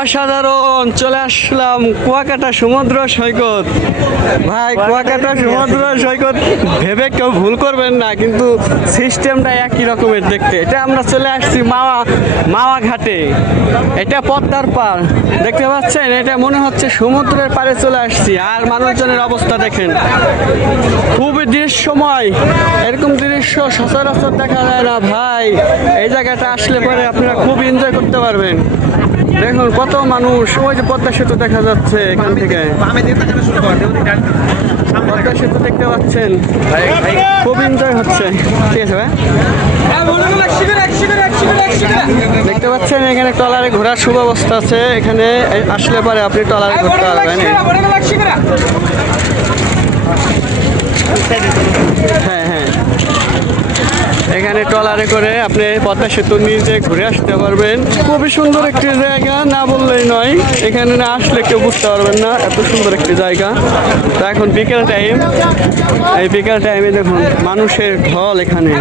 অসাধারণ, চলে আসলাম কুয়াকাটা সমুদ্র সৈকত। ভাই কুয়াকাটা সমুদ্র সৈকত ভেবে কেউ ভুল করবেন না, কিন্তু সিস্টেমটা একই রকমের দেখতে। এটা আমরা চলে আসছি মাওয়া ঘাটে, এটা পদ্মার পার দেখতে পাচ্ছেন। এটা মনে হচ্ছে সমুদ্রের পাড়ে চলে আসছি। আর মানুষজনের অবস্থা দেখেন, খুবই দৃশ্যময়। এরকম দৃশ্য সচরাচর দেখা যায় না ভাই। এই জায়গাটা আসলে পরে আপনারা খুব এনজয় করতে পারবেন। দেখুন কত মানুষ, ওই যে পদ্মা সেতু দেখা যাচ্ছে এখান থেকে, পদ্মা সেতু দেখতে পাচ্ছেন। খুব এনজয় হচ্ছে। ঠিক আছে ভাই, দেখতে পাচ্ছেন এখানে ট্রলারে ঘোরার সুব্যবস্থা আছে। এখানে আসলে পরে আপনি ট্রলারে ঘুরতে পারবেন। হ্যাঁ হ্যাঁ, এখানে ট্রলারে করে আপনি পদ্মা সেতু নিজে ঘুরে আসতে পারবেন। খুবই সুন্দর একটি জায়গা, না বললেই নয়। এখানে না আসলে কেউ বুঝতে পারবেন না, এত সুন্দর একটি জায়গা। তো এখন বিকেল টাইম, এই বিকেল টাইমে দেখুন মানুষের ঢল এখানে।